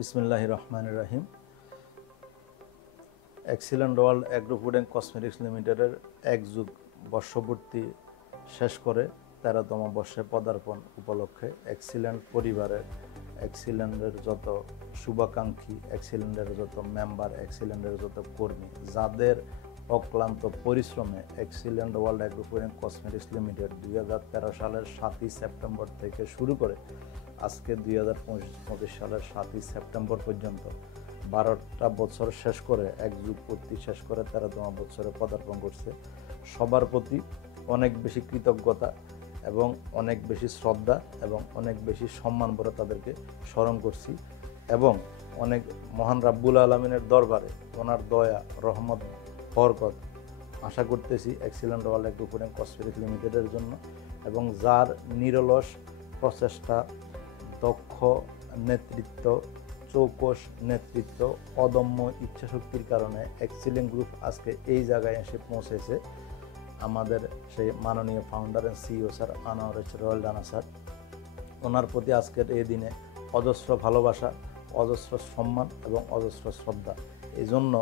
বিসমিল্লাহির রহমানির রহিম। Excellent world agro food and cosmetics লিমিটেডের এক যুগ বর্ষপূর্তি শেষ করে 13তম বর্ষে পদার্পণ উপলক্ষে এক্সিলেন্ট পরিবারের এক্সিলেন্টের যত শুভাকাঙ্ক্ষী, এক্সিলেন্টের যত মেম্বার, এক্সিলেন্টের যত কর্মী, যাদের অক্লান্ত পরিশ্রমে excellent world agro food and cosmetics limited 2013 সালের 7ই সেপ্টেম্বর থেকে শুরু করে আজকে 2025 সালের 7ই সেপ্টেম্বর পর্যন্ত 12টা বছর শেষ করে এক যুগ পূর্তি শেষ করে 13তম বছরে পদার্পণ করছে। সবার প্রতি অনেক বেশি কৃতজ্ঞতা এবং অনেক বেশি শ্রদ্ধা এবং অনেক বেশি সম্মান করে তাদেরকে স্মরণ করছি এবং অনেক মহান রাব্বুল আলামিনের দরবারে ওনার দয়া, রহমত, বরকত আশা করতেছি excellent world agro food and cosmetics লিমিটেডের জন্য, এবং যার নিরলস প্রচেষ্টা, দক্ষ নেতৃত্ব, চৌকস নেতৃত্ব, অদম্য ইচ্ছাশক্তির কারণে এক্সিলেন্ট গ্রুপ আজকে এই জায়গায় এসে পৌঁছেছে। আমাদের সেই মাননীয় founder and CEO sir Anwar Royel Rana sir, ওনার প্রতি আজকের এই দিনে অজস্র ভালোবাসা, অজস্র সম্মান এবং অজস্র শ্রদ্ধা। এই জন্য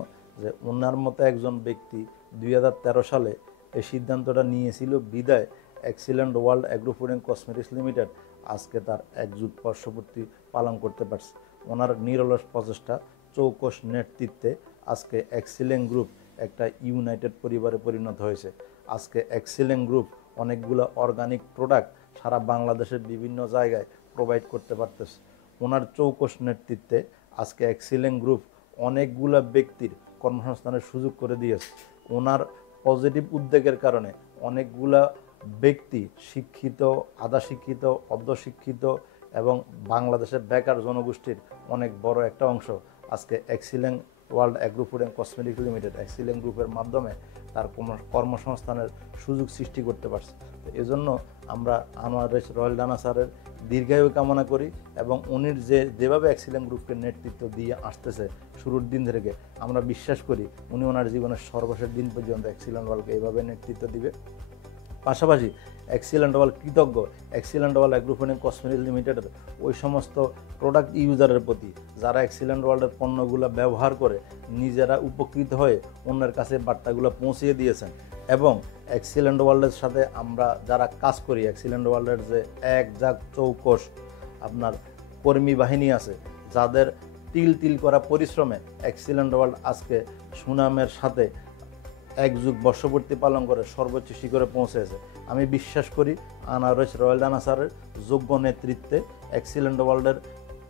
যে ওনার মতো একজন ব্যক্তি 2013 সালে এই সিদ্ধান্তটা নিয়েছিল বিদায় excellent world agro food and cosmetics limited আজকে তার এক যুগ বর্ষপূর্তি পালন করতে পারছে। ওনার নিরলস প্রচেষ্টা, চৌকস নেতৃত্বে আজকে এক্সিলেন্ট গ্রুপ একটা ইউনাইটেড পরিবারে পরিণত হয়েছে। আজকে এক্সিলেন্ট গ্রুপ অনেকগুলো অর্গানিক প্রোডাক্ট সারা বাংলাদেশের বিভিন্ন জায়গায় প্রোভাইড করতে পারতেছে। ওনার চৌকস নেতৃত্বে আজকে এক্সিলেন্ট গ্রুপ অনেকগুলো ব্যক্তির কর্মসংস্থানের সুযোগ করে দিয়েছে। ওনার পজিটিভ উদ্যোগের কারণে অনেকগুলা ব্যক্তি শিক্ষিত, আধা শিক্ষিত, অর্ধশিক্ষিত এবং বাংলাদেশের বেকার জনগোষ্ঠীর অনেক বড় একটা অংশ আজকে excellent world agro food and cosmetics limited excellent গ্রুপের মাধ্যমে তার কর্মসংস্থানের সুযোগ সৃষ্টি করতে পারছে। তো এই জন্য আমরা আনোয়ার রয়েল রানা স্যারের দীর্ঘায়ু কামনা করি এবং উনি যেভাবে এক্সিলেন্ট গ্রুপকে নেতৃত্ব দিয়ে আসতেছে শুরুর দিন থেকে, আমরা বিশ্বাস করি উনি ওনার জীবনের সর্বশেষ দিন পর্যন্ত এক্সিলেন্ট ওয়ার্ল্ডকে এইভাবে নেতৃত্ব দিবে। পাশাপাশি এক্সিলেন্ট ওয়ার্ল্ড কৃতজ্ঞ excellent world agro food and cosmetics লিমিটেডের ওই সমস্ত প্রোডাক্ট ইউজারের প্রতি যারা এক্সিলেন্ট ওয়ার্ল্ডের পণ্যগুলো ব্যবহার করে নিজেরা উপকৃত হয়ে অন্যের কাছে বার্তাগুলো পৌঁছিয়ে দিয়েছেন। এবং এক্সিলেন্ট ওয়ার্ল্ডের সাথে আমরা যারা কাজ করি, এক্সিলেন্ট ওয়ার্ল্ডের যে এক জাগ চৌকস আপনার কর্মী বাহিনী আছে, যাদের তিল তিল করা পরিশ্রমে এক্সিলেন্ট ওয়ার্ল্ড আজকে সুনামের সাথে এক যুগ বর্ষপূর্তি পালন করে সর্বোচ্চ শিখরে পৌঁছেছে। আমি বিশ্বাস করি আনোয়ার রয়েল রানা স্যারের যোগ্য নেতৃত্বে এক্সিলেন্ট ওয়ার্ল্ডের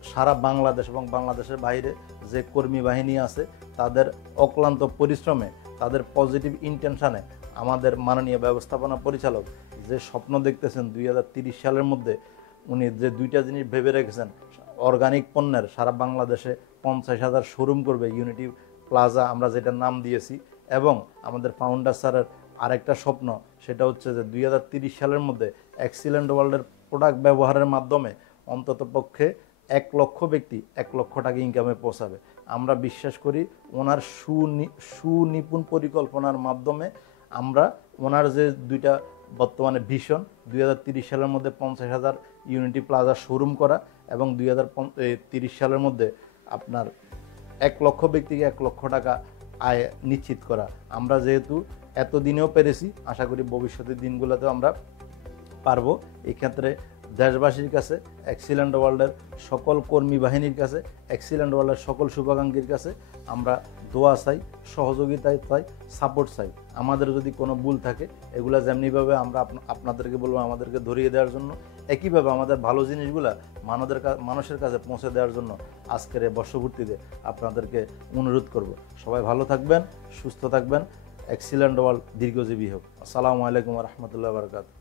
সারা বাংলাদেশ এবং বাংলাদেশের বাইরে যে কর্মী বাহিনী আছে তাদের অক্লান্ত পরিশ্রমে, তাদের পজিটিভ ইন্টেনশানে আমাদের মাননীয় ব্যবস্থাপনা পরিচালক যে স্বপ্ন দেখতেছেন 2030 সালের মধ্যে উনি যে দুইটা জিনিস ভেবে রেখেছেন, অর্গানিক পণ্যের সারা বাংলাদেশে 50,000 শোরুম করবে, ইউনিটি প্লাজা আমরা যেটা নাম দিয়েছি। এবং আমাদের ফাউন্ডার স্যারের আরেকটা স্বপ্ন, সেটা হচ্ছে যে 2030 সালের মধ্যে এক্সিলেন্ট ওয়ার্ল্ডের প্রোডাক্ট ব্যবহারের মাধ্যমে অন্তত পক্ষে 1 লক্ষ ব্যক্তি 1 লক্ষ টাকা ইনকামে পৌঁছাবে। আমরা বিশ্বাস করি ওনার সুনিপুণ পরিকল্পনার মাধ্যমে আমরা ওনার যে দুইটা বর্তমানে ভিশন 2030 সালের মধ্যে 50,000 ইউনিটি প্লাজা শোরুম করা এবং 2030 সালের মধ্যে আপনার 1 লক্ষ ব্যক্তিকে 1 লক্ষ টাকা আয় নিশ্চিত করা, আমরা যেহেতু এতদিনেও পেরেছি, আশা করি ভবিষ্যতের দিনগুলোতেও আমরা পারবো। এই ক্ষেত্রে দেশবাসীর কাছে, এক্সিলেন্ট ওয়ার্ল্ডের সকল কর্মী বাহিনীর কাছে, এক্সিলেন্ট ওয়ার্ল্ডের সকল শুভাকাঙ্ক্ষীর কাছে আমরা দোয়া চাই, সহযোগিতা চাই, সাপোর্ট চাই। আমাদের যদি কোনো ভুল থাকে এগুলো যেমনিভাবে আমরা আপনাদেরকে বলবো আমাদেরকে ধরিয়ে দেওয়ার জন্য, একইভাবে আমাদের ভালো জিনিসগুলো মানুষের কাছে পৌঁছে দেওয়ার জন্য আজকের এই বর্ষপূর্তিতে আপনাদেরকে অনুরোধ করব। সবাই ভালো থাকবেন, সুস্থ থাকবেন, এক্সিলেন্ট ওয়ার্ল্ড দীর্ঘজীবী হোক। আসসালামু আলাইকুম ওয়া রাহমাতুল্লাহি ওয়া বারাকাতুহু।